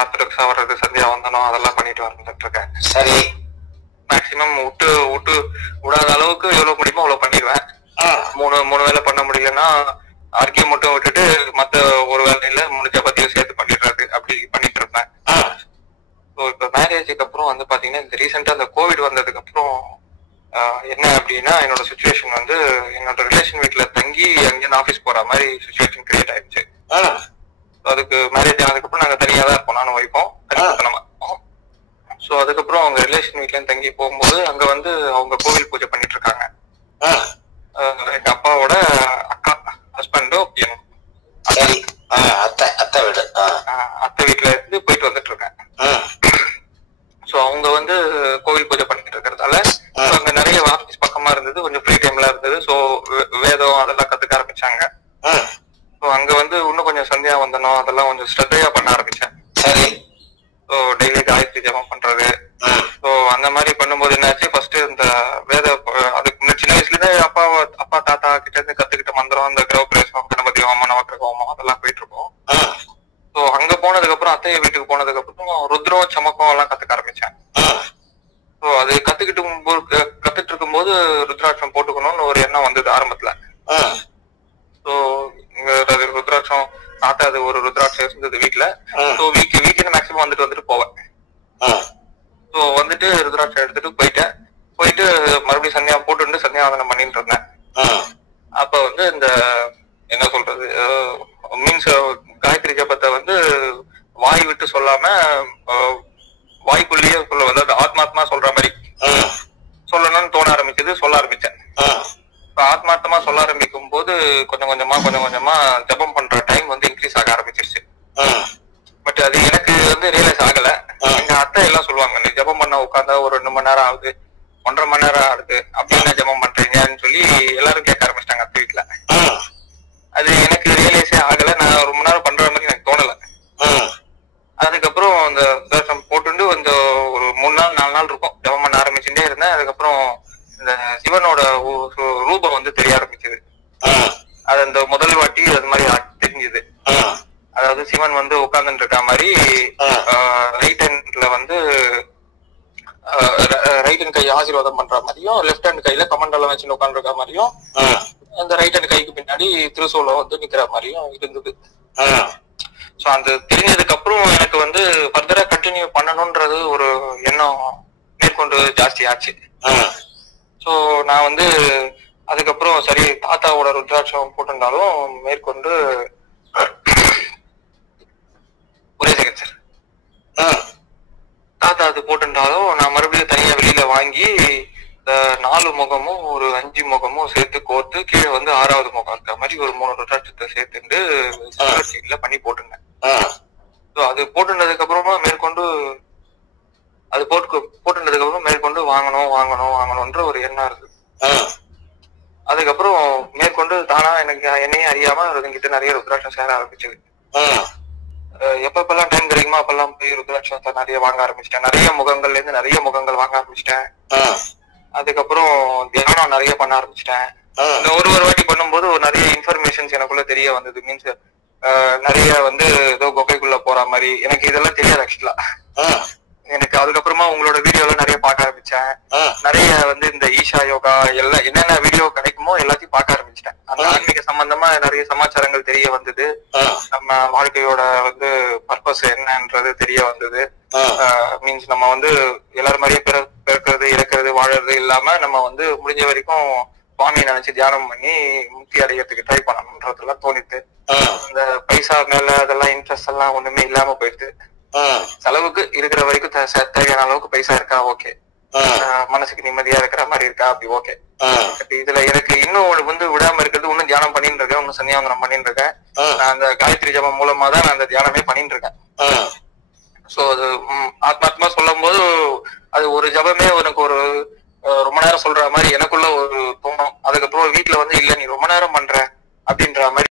ஆர்த்தடாக்ஸா வர்றது, சந்தியாவந்தனம் அதெல்லாம் பண்ணிட்டு வந்துட்டு இருக்கேன். சரி. மேக்சிமம் விட்டு விடாத அளவுக்கு எவ்வளவு முடியுமோ அவ்வளவு பண்ணிடுவேன். மூணு வேலை பண்ண முடியலன்னா ஆர்கியம் மட்டும் விட்டுட்டு மத்த ஒரு வேலையில முடிஞ்ச பத்தியும் சேர்த்து பண்ணிடுறது, அப்படி பண்ணிட்டு இருப்பேன். ஸோ இப்போ மேரேஜுக்கு அப்புறம் வந்து பாத்தீங்கன்னா இந்த ரீசெண்டா அந்த கோவிட் வந்ததுக்கு அப்புறம் என்ன அப்படின்னா என்னோட சுச்சுவேஷன் வந்து என்னோட ரிலேஷன் வீட்டுல தங்கி அங்கேருந்து ஆஃபீஸ் போற மாதிரி சுச்சுவேஷன் கிரியேட் ஆயிடுச்சு. அதுக்கு மேரேஜ் ஆனதுக்கப்புறம் நாங்க தனியா தான் இருப்போம், நானும் வைப்போம் தனித்தனமா. ஸோ அதுக்கப்புறம் அவங்க ரிலேஷன் வீட்ல தங்கி போகும்போது அங்க வந்து அவங்க கோவில் பூஜை பண்ணிட்டு இருக்காங்க. எங்க அப்பாவோட அக்கா ஹஸ்பண்டும் அத்தை வீட்டுல இருந்து போயிட்டு வந்துட்டு இருக்கேன். ஸோ அவங்க வந்து கோவில் பூஜை பண்ணிட்டு இருக்கிறதால அங்க நிறைய ஆஃபீஸ் பக்கமா இருந்தது, கொஞ்சம் ஃப்ரீ டைம்ல இருந்தது. ஸோ வேதம் அதெல்லாம் கத்துக்க ஆரம்பிச்சாங்க. ஸோ அங்க வந்து இன்னும் கொஞ்சம் சந்தியாவந்தனம் அதெல்லாம் கொஞ்சம் ஸ்ரத்தையா பண்ண ஆரம்பிச்சேன். சரி. ஸோ டெய்லி காயத்ரி ஜபம் பண்றது. ஸோ அந்த மாதிரி பண்ணும்போது என்னாச்சு, ஃபர்ஸ்ட் இந்த வேத அதுக்கு முன்னாடி சின்ன வயசுல இருந்து அப்பா தாத்தா கிட்ட இருந்து கத்துக்கிட்ட மந்திரம், இந்த கிரகப்பிரவேசம், கணபதி ஹோமம், நவக்கிரக ஹோமம் அதெல்லாம் போயிட்டு இருக்கோம். ஸோ அங்க போனதுக்கு அப்புறம் அத்தைய வீட்டுக்கு போனதுக்கு அப்புறம் ருத்ரம் சமக்கம் எல்லாம் கத்துக்க ஆரம்பிச்சேன். ஸோ அது கத்துட்டு இருக்கும்போது ருத்ராட்சம் போட்டுக்கணும்னு ஒரு எண்ணம் வந்தது ஆரம்பத்துல. ஸோ ருத்ராட்சம் தாத்தா அது ஒரு ருத்ராட்சம் இருந்தது வீட்டுல. ஸோ வீட்டுக்கு மேக்சிமம் வந்துட்டு போவேன். ஸோ வந்துட்டு ருத்ராட்சம் எடுத்துட்டு போயிட்டு மறுபடியும் சந்தியாவந்தனம் பண்ணிட்டு இருந்தேன். அப்ப வந்து இந்த என்ன சொல்றது மீன்ஸ் காயத்ரி ஜபத்தை வந்து வாய் விட்டு சொல்லாம வாய்க்குள்ளேயே அதாவது ஆத்மாத்மா சொல்ற மாதிரி சொல்லணும்னு தோண ஆரம்பிச்சது, சொல்ல ஆரம்பிச்சேன். ஆத்மார்த்தமா சொல்ல ஆரம்பிக்கும் போது கொஞ்சம் கொஞ்சமா ஜபம் பண்ற டைம் வந்து இன்க்ரீஸ் ஆக ஆரம்பிச்சிருச்சு. பட் அது எனக்கு வந்து ரியலைஸ் ஆகல. எங்க அத்தை எல்லாம் சொல்லுவாங்க, நீ ஜபம் பண்ண உட்காந்தா ஒரு 2 மணி நேரம் ஆகுது, 1.5 மணி நேரம் ஆகுது, அப்படி என்ன ஜபம் பண்றீங்கன்னு சொல்லி எல்லாரும் கேட்க ஆரம்பிச்சிட்டாங்க அத்தை வீட்டுல. அது எனக்கு ரியலைஸே ஆகல, நான் ரொம்ப நேரம் பண்ற மாதிரி எனக்கு தோணல. அதுக்கப்புறம் அந்த தோஷம் போட்டு கொஞ்சம் ஒரு 3 நாள் 4 நாள் இருக்கும் ஜபம் பண்ண ஆரம்பிச்சுட்டே இருந்தேன். அதுக்கப்புறம் இந்த சிவனோட ரூபம் வந்து தெரிய ஆரம்பிச்சது. அது அந்த முதல் வாட்டி அது மாதிரி தெரிஞ்சது. அதாவது சிவன் வந்து உட்கார்ந்துட்டு இருக்க மாதிரி ரைட் ஹேண்ட்ல வந்து ரைட் ஹேண்ட் கை ஆசீர்வாதம் பண்ற மாதிரியும், லெஃப்ட் ஹேண்ட் கையில கமண்டலம் வச்சு உட்கார்ந்து இருக்க மாதிரியும், அந்த ரைட் ஹேண்ட் கைக்கு பின்னாடி திருசூலம் வந்து நிக்கிற மாதிரியும் இருந்தது. ஸோ அந்த தெரிஞ்சதுக்கு அப்புறம் எனக்கு வந்து ஃபர்தரா கண்டினியூ பண்ணணும்ன்றது ஒரு எண்ணம் மேற்கொண்டு ஜாஸ்தி ஆச்சு. ஸோ நான் வந்து அதுக்கப்புறம் சரி தாத்தாவோட ருத்ராட்சம் போட்டிருந்தாலும் மேற்கொண்டு ஒரே செகண்ட் சார், தாத்தா அது போட்டிருந்தாலும் நான் மறுபடியும் தனியா வெளியில வாங்கி 4 முகமும் ஒரு 5 முகமும் சேர்த்து கோர்த்து கீழே வந்து 6வது முகம் இருக்க மாதிரி ஒரு 3 ருத்ராட்சத்தை சேர்த்துட்டு பண்ணி போட்டிருந்தேன். ஸோ அது போட்டுனதுக்கு அப்புறமா மேற்கொண்டு வாங்கணும்ன்ற ஒரு எண்ணம் இருக்கு. அதுக்கப்புறம் மேற்கொண்டு தானா எனக்கு என்னையும் அறியாம கிட்ட நிறைய ருத்ராட்சம் சேர ஆரம்பிச்சது. எப்பெல்லாம் டைம் கிடைக்குமோ அப்பெல்லாம் போய் ருத்ராட்சத்தை நிறைய வாங்க ஆரம்பிச்சிட்டேன். நிறைய முகங்கள்ல இருந்து நிறைய முகங்கள் வாங்க ஆரம்பிச்சிட்டேன். அதுக்கப்புறம் தியானம் நிறைய பண்ண ஆரம்பிச்சிட்டேன். ஒரு வாட்டி பண்ணும்போது நிறைய இன்ஃபர்மேஷன்ஸ் எனக்குள்ள தெரிய வந்தது. மீன்ஸ் நிறைய வந்து ஏதோ குகைக்குள்ள போற மாதிரி எனக்கு இதெல்லாம் தெரியாது ஆக்சுவலா. எனக்கு அதுக்கப்புறமா உங்களோட வீடியோ எல்லாம் நிறைய பார்க்க ஆரம்பிச்சேன். நிறைய வந்து இந்த ஈஷா யோகா எல்லாம் என்னென்ன வீடியோ கிடைக்குமோ எல்லாத்தையும் பார்க்க ஆரம்பிச்சிட்டேன். அந்த ஆன்மீக சம்பந்தமா நிறைய சமாச்சாரங்கள் தெரிய வந்தது. நம்ம வாழ்க்கையோட வந்து பர்பஸ் என்னன்றது தெரிய வந்தது. மீன்ஸ் நம்ம வந்து எல்லாரும் மாதிரியே பிறக்கிறது இறக்கிறது வாழறது இல்லாம நம்ம வந்து முடிஞ்ச வரைக்கும் சுவாமியை நினைச்சு தியானம் பண்ணி முக்தி அடையறதுக்கு ட்ரை பண்ணணும்ன்றதெல்லாம் தோணிட்டு, இந்த பைசா மேல அதெல்லாம் இன்ட்ரெஸ்ட் எல்லாம் ஒண்ணுமே இல்லாம போயிடுது. செலவுக்கு இருக்கிற வரைக்கும் தேவையான அளவுக்கு பைசா இருக்கா ஓகே, மனசுக்கு நிம்மதியா இருக்கிற மாதிரி இருக்கா அப்படி ஓகே. இதுல எனக்கு இன்னும் வந்து விடாம இருக்கிறது, இன்னும் தியானம் பண்ணிட்டு இருக்கேன், இன்னும் சந்தியாவந்தனம் பண்ணிட்டு இருக்கேன். நான் அந்த காயத்ரி ஜபம் மூலமா தான் நான் அந்த தியானமே பண்ணிட்டு இருக்கேன்.